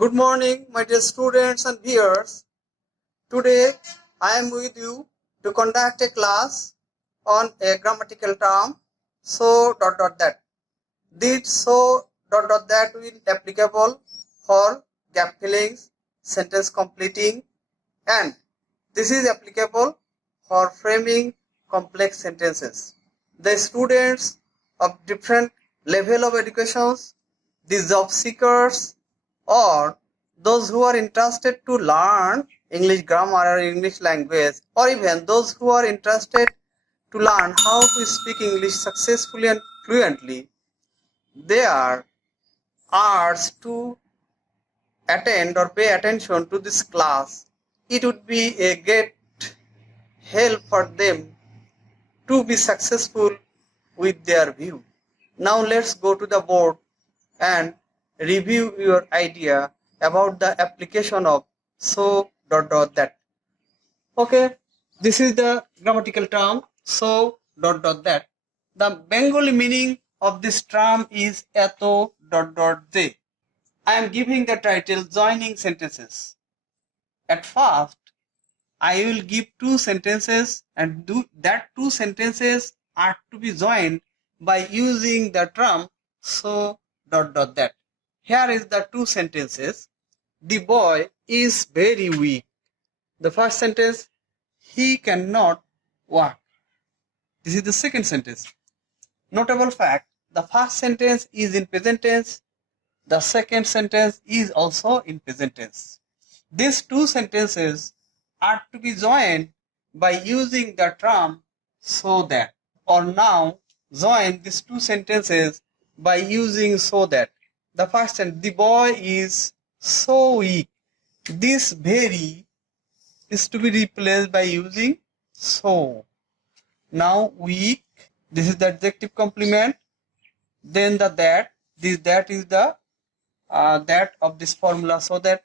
Good morning, my dear students and viewers. Today, I am with you to conduct a class on a grammatical term, that. This that will be applicable for gap fillings, sentence completing, and this is applicable for framing complex sentences. The students of different level of educations, the job seekers, or those who are interested to learn English grammar or English language, or even those who are interested to learn how to speak English successfully and fluently, they are urged to attend or pay attention to this class. It would be a great help for them to be successful with their view. Now let's go to the board and review your idea about the application of that. Okay, this is the grammatical term that. The Bengali meaning of this term is eto je. I am giving the title joining sentences. At first, I will give two sentences and that two sentences are to be joined by using the term that. Here is the two sentences. The boy is very weak. The first sentence, he cannot walk. This is the second sentence. Notable fact, the first sentence is in present tense. The second sentence is also in present tense. These two sentences are to be joined by using the term so that, or now join these two sentences by using so that. The first sentence, the boy is so weak. This very is to be replaced by using so. Now weak, this is the adjective complement. Then the that, this that is the that of this formula, so that,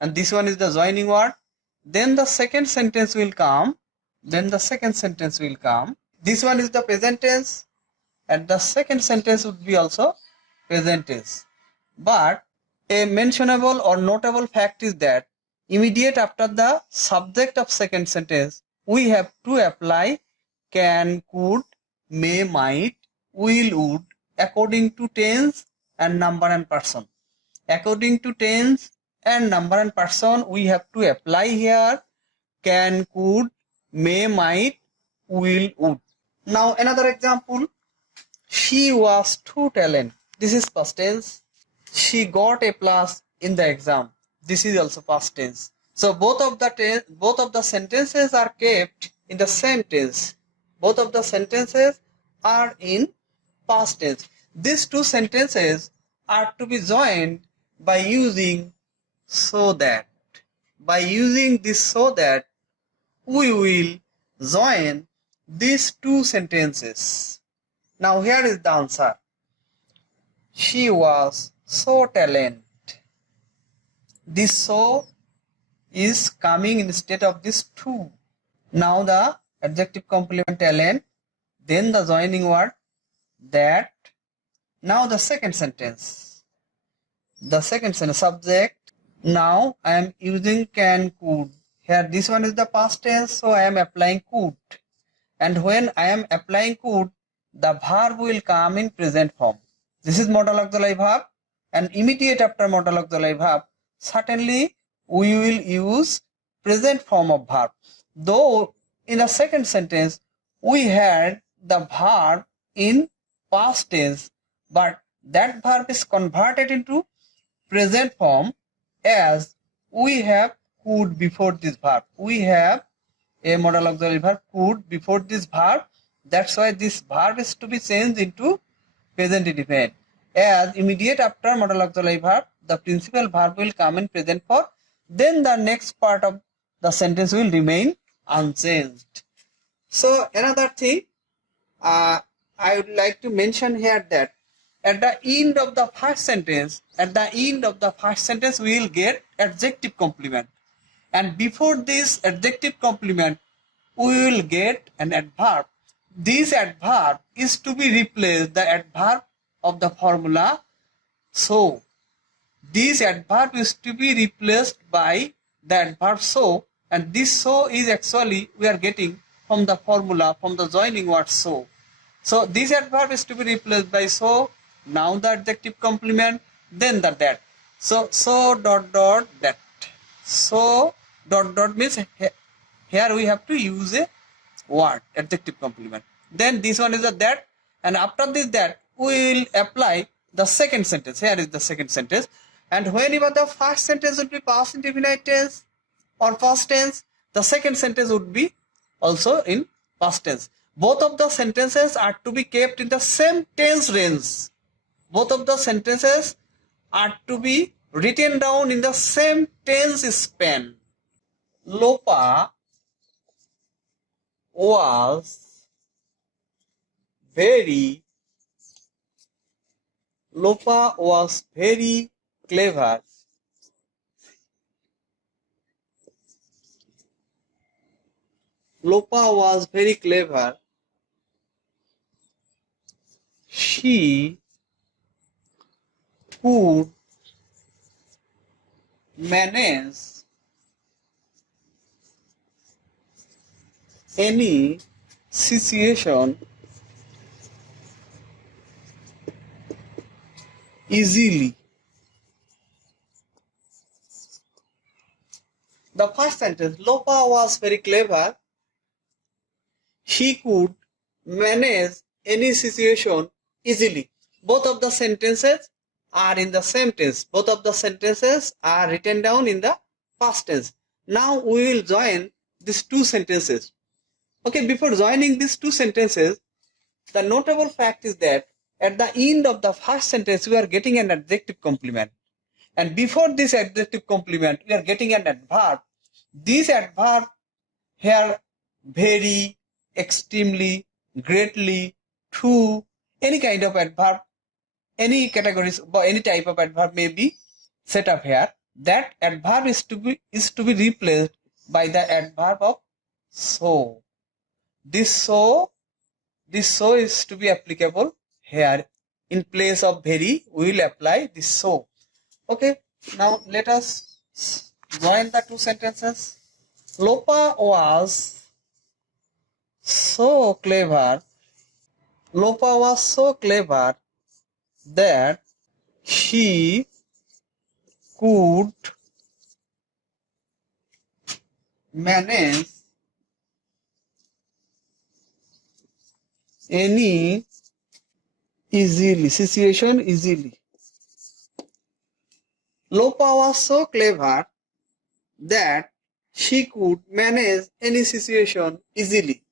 and this one is the joining word. Then the second sentence will come. This one is the present tense, and the second sentence would be also present tense. But a mentionable or notable fact is that immediate after the subject of second sentence, we have to apply can, could, may, might, will, would, according to tense and number and person. According to tense and number and person, we have to apply here can, could, may, might, will, would. Now another example. She was too talented. This is past tense. She got a plus in the exam. This is also past tense. So both of the sentences are kept in the same tense. Both of the sentences are in past tense. These two sentences are to be joined by using so that. By using this so that, we will join these two sentences. Now here is the answer. She was so talented. This so is coming instead of this to. Now the adjective complement talent, then the joining word that. Now the second sentence. The second sentence, subject. Now I am using can, could. Here this one is the past tense, so I am applying could. And when I am applying could, the verb will come in present form. This is modal auxiliary verb, and immediate after modal auxiliary verb, certainly we will use present form of verb. Though in the second sentence we had the verb in past tense, but that verb is converted into present form as we have could before this verb. We have a modal auxiliary verb could before this verb. That's why this verb is to be changed into present indefinite. As immediate after modal auxiliary verb, the principal verb will come in present form. Then the next part of the sentence will remain unchanged. So another thing I would like to mention here that at the end of the first sentence, we will get adjective complement. And before this adjective complement, we will get an adverb. This adverb is to be replaced the adverb of the formula so. this adverb is to be replaced by the adverb so, and this so is actually we are getting from the formula, from the joining word so. So this adverb is to be replaced by so, now the adjective complement, then the that. So dot dot that. So dot dot means here we have to use a word, adjective complement. Then this one is a that, and after this that we will apply the second sentence. Here is the second sentence, and whenever the first sentence would be past indefinite tense or past tense, the second sentence would be also in past tense. Both of the sentences are to be kept in the same tense range. Both of the sentences are to be written down in the same tense span. Lopa was very clever. Lopa was very clever. She could manage any situation easily. The first sentence, Lopa was very clever. She could manage any situation easily. Both of the sentences are in the same tense. Both of the sentences are written down in the past tense. Now we will join these two sentences. Okay, before joining these two sentences, the notable fact is that at the end of the first sentence, we are getting an adjective complement. And before this adjective complement, we are getting an adverb. This adverb here, very, extremely, greatly, to, any kind of adverb, any categories, any type of adverb may be set up here. That adverb is to be replaced by the adverb of so. This so is to be applicable here. In place of very, we will apply this so. Okay, now let us join the two sentences. Lopa was so clever. Lopa was so clever that she could manage any situation easily. Lopa was so clever that she could manage any situation easily.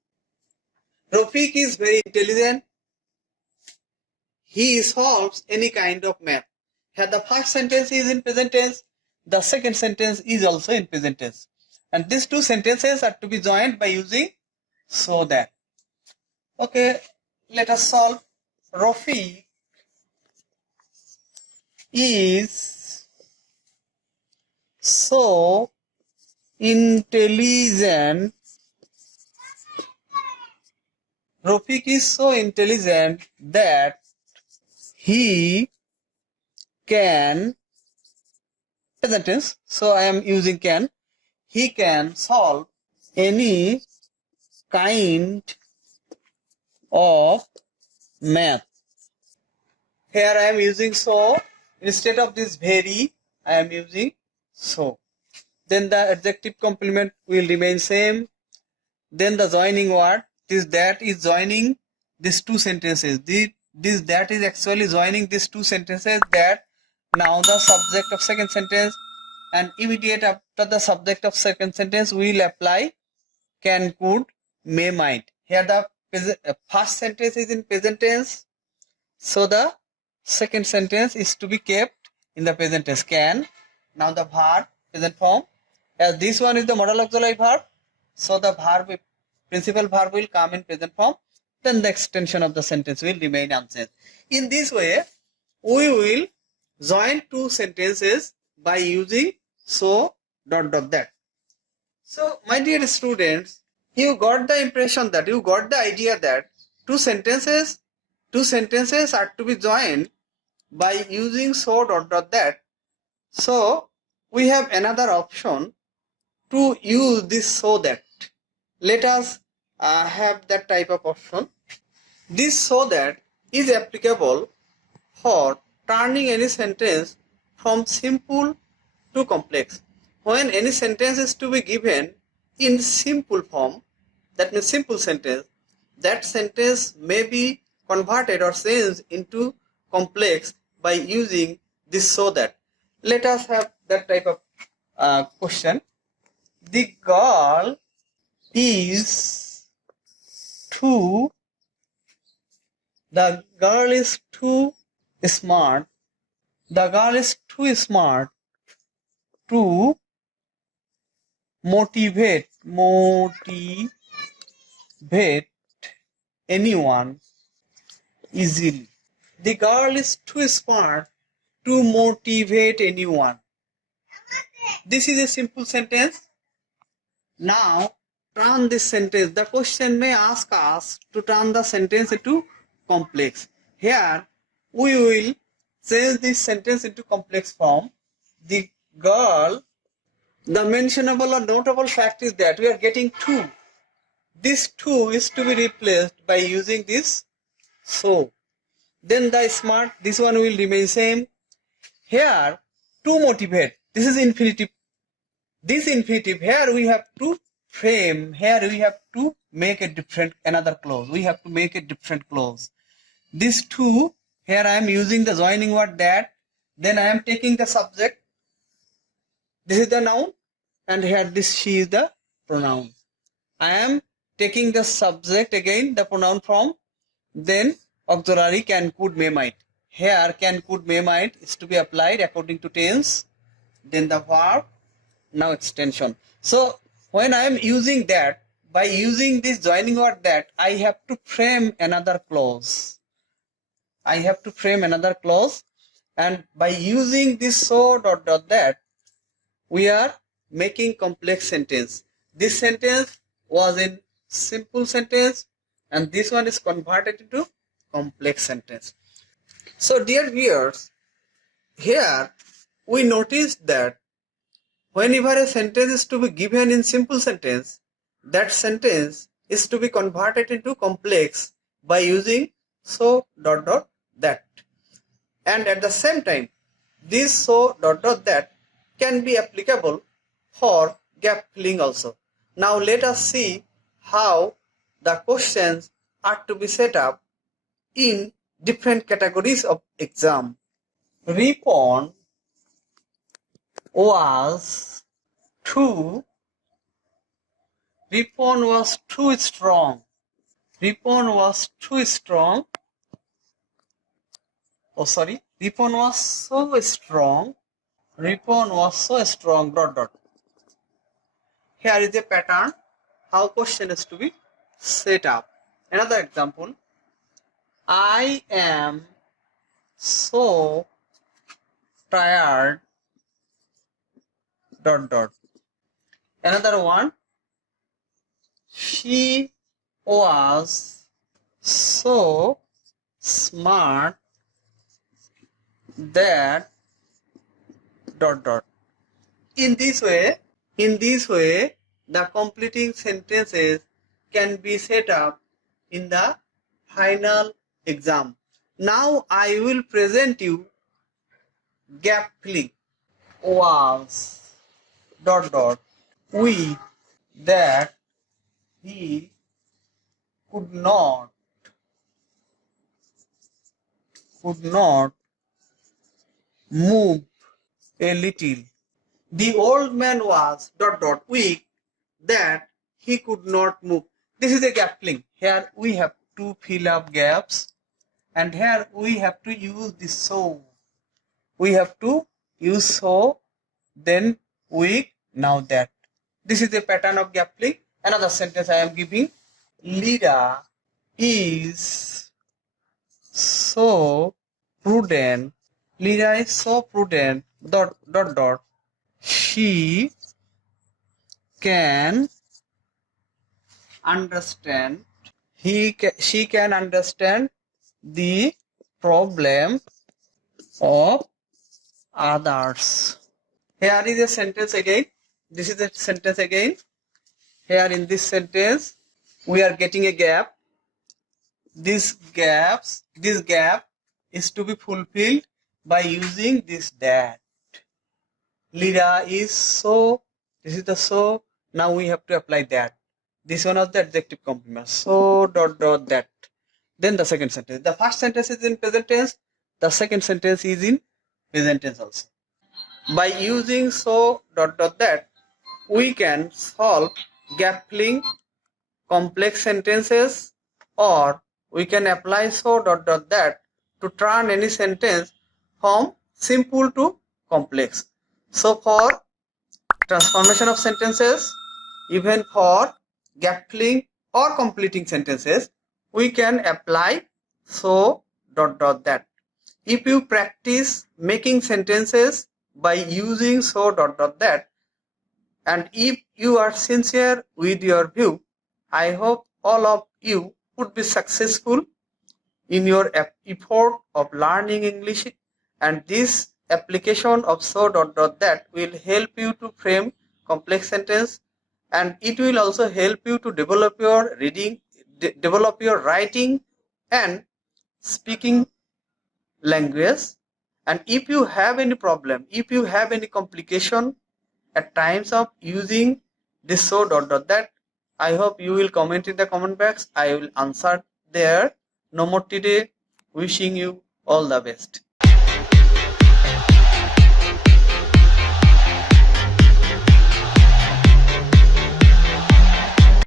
Rafiq is very intelligent. He solves any kind of math. Here the first sentence is in present tense. The second sentence is also in present tense. And these two sentences are to be joined by using so that. Okay, let us solve. Rafiq is so intelligent. Rafiq is so intelligent that he can, present tense, so I am using can, he can solve any kind of math. Here I am using so, instead of this very, I am using so. Then the adjective complement will remain same. Then the joining word, this that is joining these two sentences. This that is actually joining these two sentences. That, now the subject of second sentence, and immediate after the subject of second sentence we will apply can, could, may, might. Here the first sentence is in present tense, so the second sentence is to be kept in the present tense. Can, now the verb present form, as this one is the modal auxiliary verb, so the verb, principal verb will come in present form, then the extension of the sentence will remain unchanged. In this way, we will join two sentences by using so dot dot that. So, my dear students, you got the impression that, you got the idea that two sentences are to be joined by using so dot dot that. So we have another option to use this so that. Let us have that type of option. This so that is applicable for turning any sentence from simple to complex. When any sentence is to be given in simple form, that means simple sentence, that sentence may be converted or changed into complex by using this so that. Let us have that type of question. The girl is too the girl is too smart. The girl is too smart to motivate anyone easily. The girl is too smart to motivate anyone. This is a simple sentence. Now turn this sentence. The question may ask us to turn the sentence into complex. Here we will change this sentence into complex form. The girl, the mentionable or notable fact is that we are getting two. This two is to be replaced by using this so. Then the smart, this one will remain same. Here to motivate, this is infinitive. This infinitive, here we have to frame, here we have to make a different another clause. We have to make a different clause. This two, here I am using the joining word that, then I am taking the subject. This is the noun, and here this she is the pronoun. I am taking the subject again, the pronoun from, then auxiliary can, could, may, might. Here can, could, may, might is to be applied according to tense, then the verb, now extension. So when I am using that, by using this joining word that, I have to frame another clause. I have to frame another clause, and by using this so dot dot that, we are making complex sentence. This sentence was in simple sentence, and this one is converted into complex sentence. So dear viewers, here we noticed that whenever a sentence is to be given in simple sentence, that sentence is to be converted into complex by using so dot dot that. And at the same time, this so dot dot that can be applicable for gap filling also. Now let us see how the questions are to be set up in different categories of exam. Ripon was too strong. Ripon was too strong. Ripon was so strong. Ripon was so strong dot dot. Here is a pattern how question is to be set up. Another example. I am so tired dot dot. Another one. She was so smart that dot dot. In this way, the completing sentences can be set up in the final exam. Now I will present you gap filling. Was dot dot we that he could not move a little. The old man was dot dot weak that he could not move. This is a gap filling. Here we have to fill up gaps, and here we have to use the so. We have to use so, then weak, now that. This is a pattern of gap filling. Another sentence I am giving. Lida is so prudent. Lida is so prudent. Dot dot dot. She can understand. She can understand the problem of others. Here is a sentence again. This is a sentence again. Here in this sentence, we are getting a gap. This gap is to be fulfilled by using this that. Lira is so. This is the so. Now we have to apply that. This one is the adjective complement. So dot dot that. Then the second sentence. The first sentence is in present tense. The second sentence is in present tense also. By using so dot dot that, we can solve gap filling complex sentences, or we can apply so dot dot that to turn any sentence from simple to complex. So for transformation of sentences, even for gap filling or completing sentences, we can apply so dot dot that. If you practice making sentences by using so dot dot that, and if you are sincere with your view, I hope all of you would be successful in your effort of learning English, and this application of so dot dot that will help you to frame complex sentence, and it will also help you to develop your reading, develop your writing and speaking language. And if you have any problem, if you have any complication at times of using this so dot dot that, I hope you will comment in the comment box. I will answer there. No more today. Wishing you all the best.